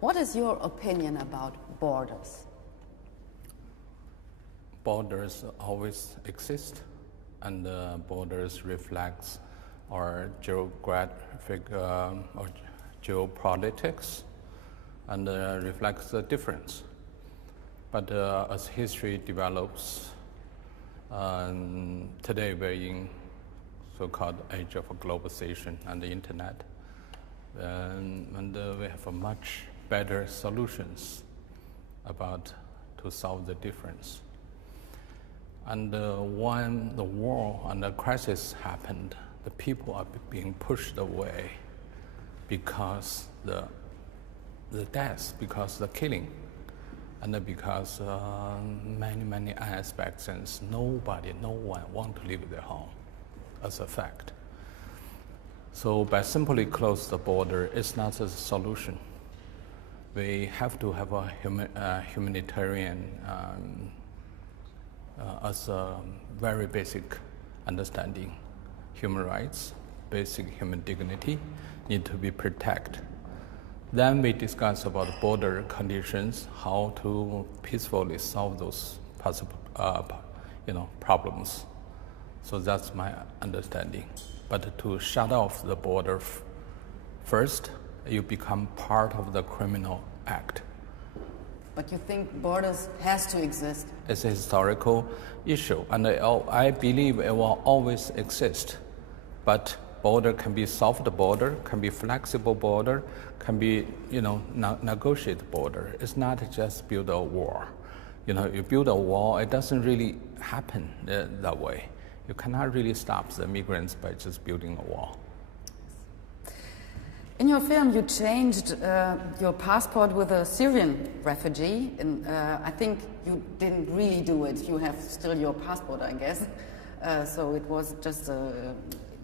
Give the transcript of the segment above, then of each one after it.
What is your opinion about borders? Borders always exist, and borders reflects our geographic or geopolitics, and reflects the difference. But as history develops, today we're in so-called age of globalization and the internet, and we have a much better solutions to solve the difference. And when the war and the crisis happened, the people are being pushed away because the deaths, because the killing, and because many aspects, since no one want to leave their home as a fact. So by simply close the border is not a solution. We have to have a humanitarian as a very basic understanding. Human rights, basic human dignity need to be protected. Then we discuss about border conditions, how to peacefully solve those possible problems. So that's my understanding. But to shut off the border first, you become part of the criminal act. But you think borders has to exist? It's a historical issue, and I believe it will always exist. But border can be soft border, can be flexible border, can be negotiated border. It's not just build a wall. You build a wall, it doesn't really happen that way. You cannot really stop the migrants by just building a wall. In your film, you changed your passport with a Syrian refugee, and I think you didn't really do it. You have still your passport, I guess. So it was just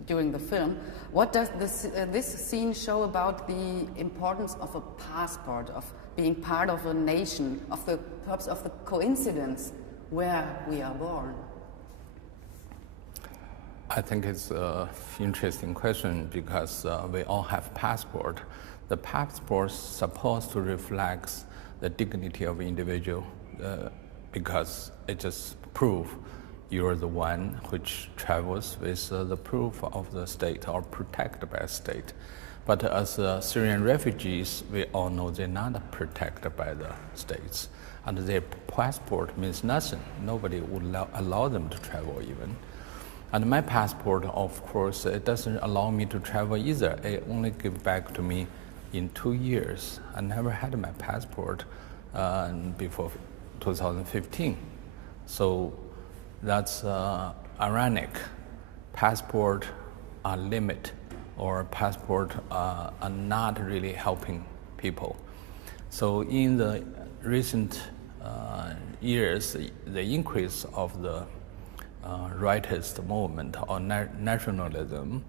during the film. What does this scene show about the importance of a passport, of being part of a nation, perhaps of the coincidence where we are born? I think it's an interesting question because we all have passport. The passport is supposed to reflect the dignity of individual because it just proves you're the one which travels with the proof of the state or protected by a state. But as Syrian refugees, we all know they're not protected by the states. And their passport means nothing. Nobody would allow them to travel even. And my passport, of course, it doesn't allow me to travel either. It only gave back to me in 2 years. I never had my passport before 2015. So that's ironic. Passport are limit, or passport are not really helping people. So in the recent years, the increase of the rightist movement or nationalism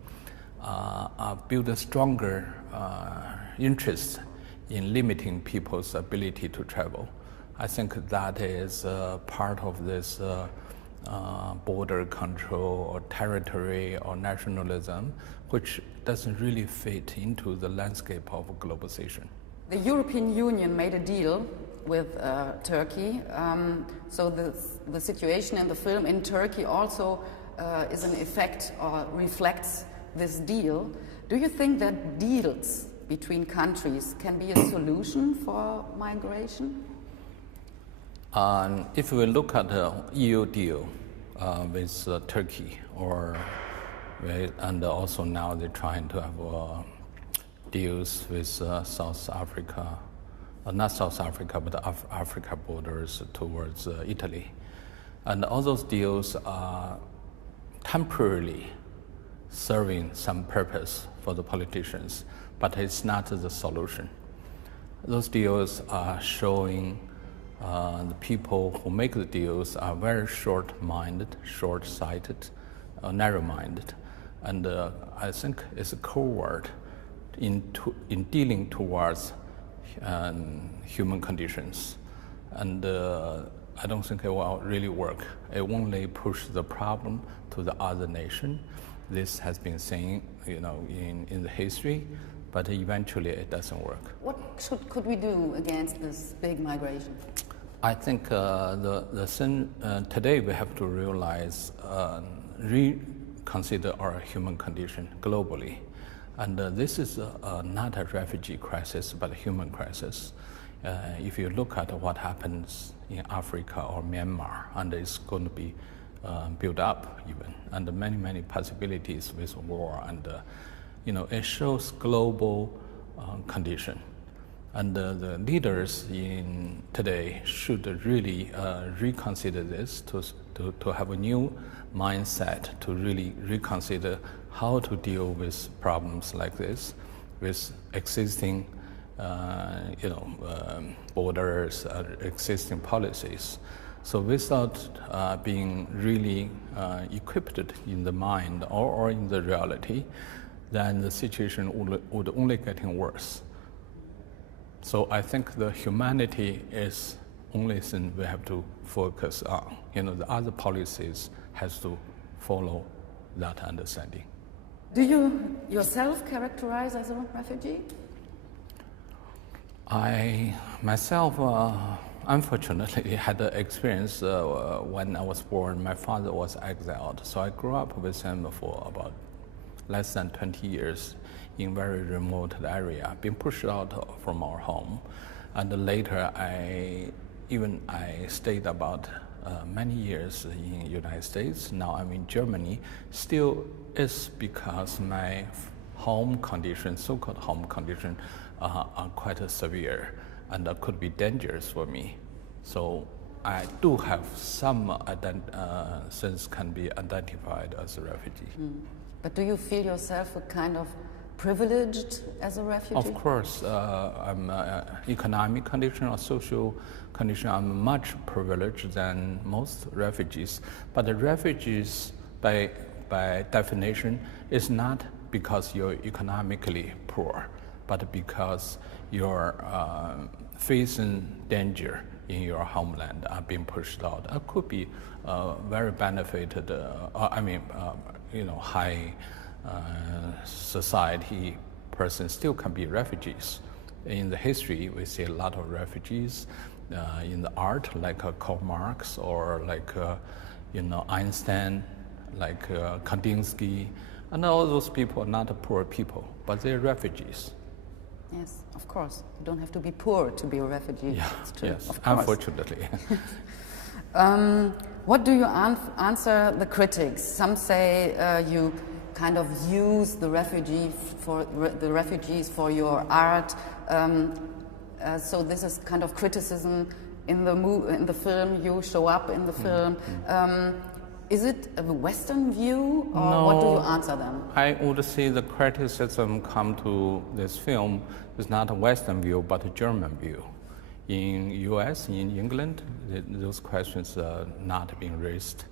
build a stronger interest in limiting people's ability to travel. I think that is part of this border control or territory or nationalism, which doesn't really fit into the landscape of globalization. The European Union made a deal with Turkey, so the situation in the film in Turkey also is an effect or reflects this deal. Do you think that deals between countries can be a solution for migration? If we look at the EU deal with Turkey, and also now they're trying to have deals with South Africa, not South Africa, but Africa borders towards Italy. And all those deals are temporarily serving some purpose for the politicians, but it's not the solution. Those deals are showing the people who make the deals are very short-minded, short-sighted, narrow-minded, and I think it's a coward in dealing towards human conditions, and I don't think it will really work. It only push the problem to the other nation. This has been seen, in the history, but eventually it doesn't work. What could we do against this big migration? I think the thing today we have to realize, reconsider our human condition globally. And this is not a refugee crisis, but a human crisis. If you look at what happens in Africa or Myanmar, and it's going to be built up even, and many possibilities with war, and it shows global condition. And the leaders in today should really reconsider this, to have a new mindset, to really reconsider how to deal with problems like this, with existing borders, existing policies. So without being really equipped in the mind or in the reality, then the situation would only getting worse. So I think the humanity is only thing we have to focus on. The other policies has to follow that understanding. Do you yourself characterize as a refugee? I myself, unfortunately, had the experience when I was born. My father was exiled, so I grew up with him for about less than 20 years in very remote area, being pushed out from our home. And later, I stayed about many years in the United States. Now I'm in Germany. Still, it's because my home condition, so-called home condition, are quite severe and could be dangerous for me. So I do have some things can be identified as a refugee. But do you feel yourself a kind of privileged as a refugee? Of course, I'm economic condition or social condition. I'm much privileged than most refugees. But the refugees, by definition, is not because you're economically poor, but because you're facing danger in your homeland, are being pushed out. I could be very benefited. High society person still can be refugees. In the history, we see a lot of refugees in the art, like Karl Marx, or like Einstein, like Kandinsky, and all those people are not poor people, but they're refugees. Yes, of course. You don't have to be poor to be a refugee. Yeah, it's true. yes, of course. unfortunately. What do you answer the critics? Some say you kind of use the refugees for your art. So this is kind of criticism in the film. You show up in the film. Is it a Western view, or No, what do you answer them? I would say the criticism come to this film is not a Western view, but a German view. In US, in England, those questions are not being raised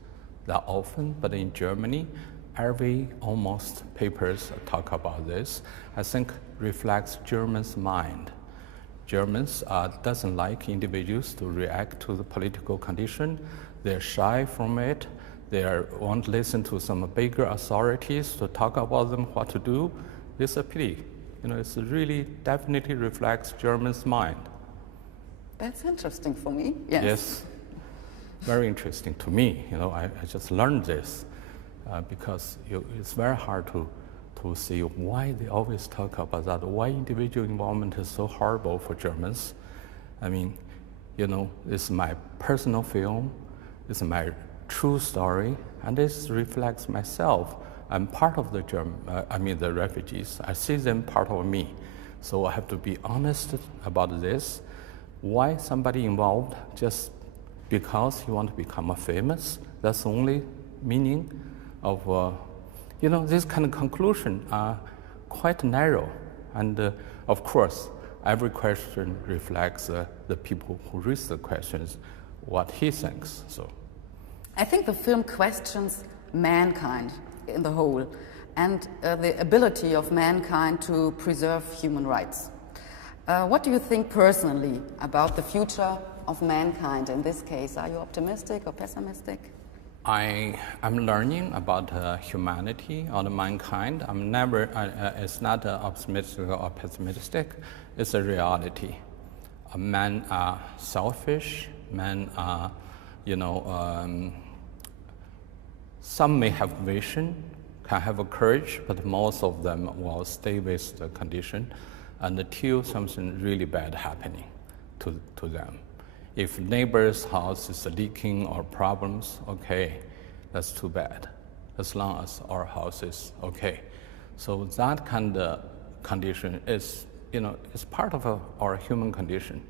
that often, but in Germany, every almost papers talk about this. I think reflects Germans' mind. Germans doesn't like individuals to react to the political condition. They're shy from it. They won't listen to some bigger authorities to talk about them what to do. It's a pity. It's really definitely reflects Germans' mind. That's interesting for me. Yes. Very interesting to me. I just learned this because it's very hard to see why they always talk about that. Why individual involvement is so horrible for Germans. I mean, it's my personal film. It's my true story, and this reflects myself. I'm part of the refugees. I see them part of me. So I have to be honest about this. Why somebody involved just because he want to become famous? That's the only meaning of, this kind of conclusion are quite narrow. And of course, every question reflects the people who raise the questions, what he thinks. So, I think the film questions mankind in the whole and the ability of mankind to preserve human rights. What do you think personally about the future of mankind in this case? Are you optimistic or pessimistic? I'm learning about humanity or mankind. I'm never, it's not optimistic or pessimistic, it's a reality. Men are selfish, men are, some may have vision, can have a courage, but most of them will stay with the condition until something really bad happening to them. If neighbor's house is leaking or problems, okay, that's too bad, as long as our house is okay. So that kind of condition is, it's part of our human condition.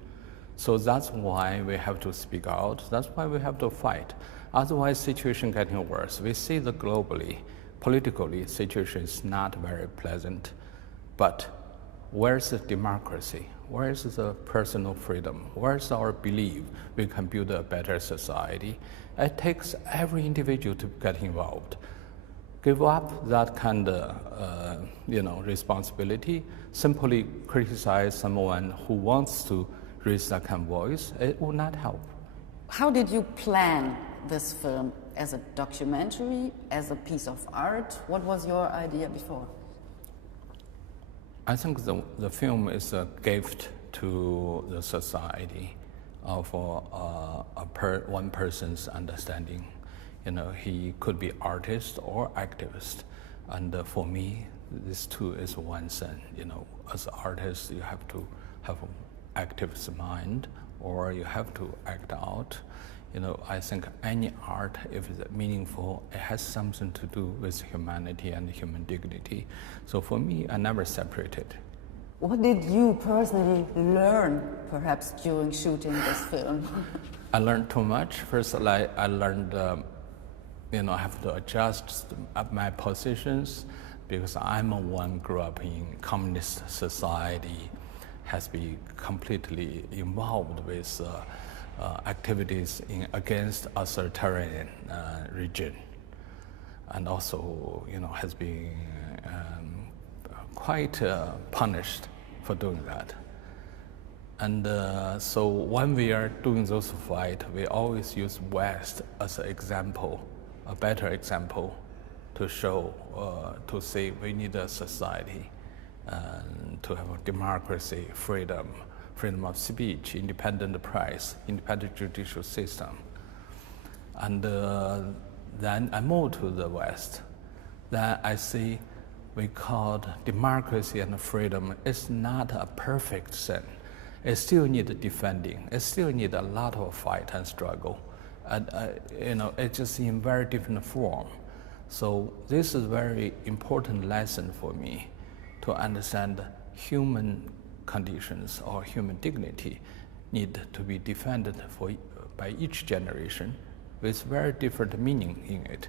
So that's why we have to speak out. That's why we have to fight. Otherwise, situation getting worse. We see that globally, politically, situation is not very pleasant. But where's the democracy? Where's the personal freedom? Where's our belief we can build a better society? It takes every individual to get involved. Give up that kind of, responsibility. Simply criticize someone who wants to raise that kind of voice. It will not help. How did you plan this film? As a documentary, as a piece of art? What was your idea before? I think the film is a gift to the society for one person's understanding. He could be artist or activist, and for me, this too is one thing. As an artist, you have to have an activist mind, or you have to act out. I think any art, if it's meaningful, it has something to do with humanity and human dignity. So for me, I never separated. What did you personally learn, perhaps, during shooting this film? I learned too much. First, I learned, I have to adjust my positions because I'm a one grew up in communist society, has been completely involved with activities against authoritarian regime, and also has been quite punished for doing that. And so when we are doing those fights, we always use West as an example, a better example, to show, to say we need a society to have a democracy, freedom of speech, independent press, independent judicial system. And then I moved to the West. Then I see we called democracy and freedom is not a perfect thing. It still needs defending. It still needs a lot of fight and struggle. And it's just in very different form. So this is a very important lesson for me to understand human conditions or human dignity need to be defended by each generation with very different meaning in it.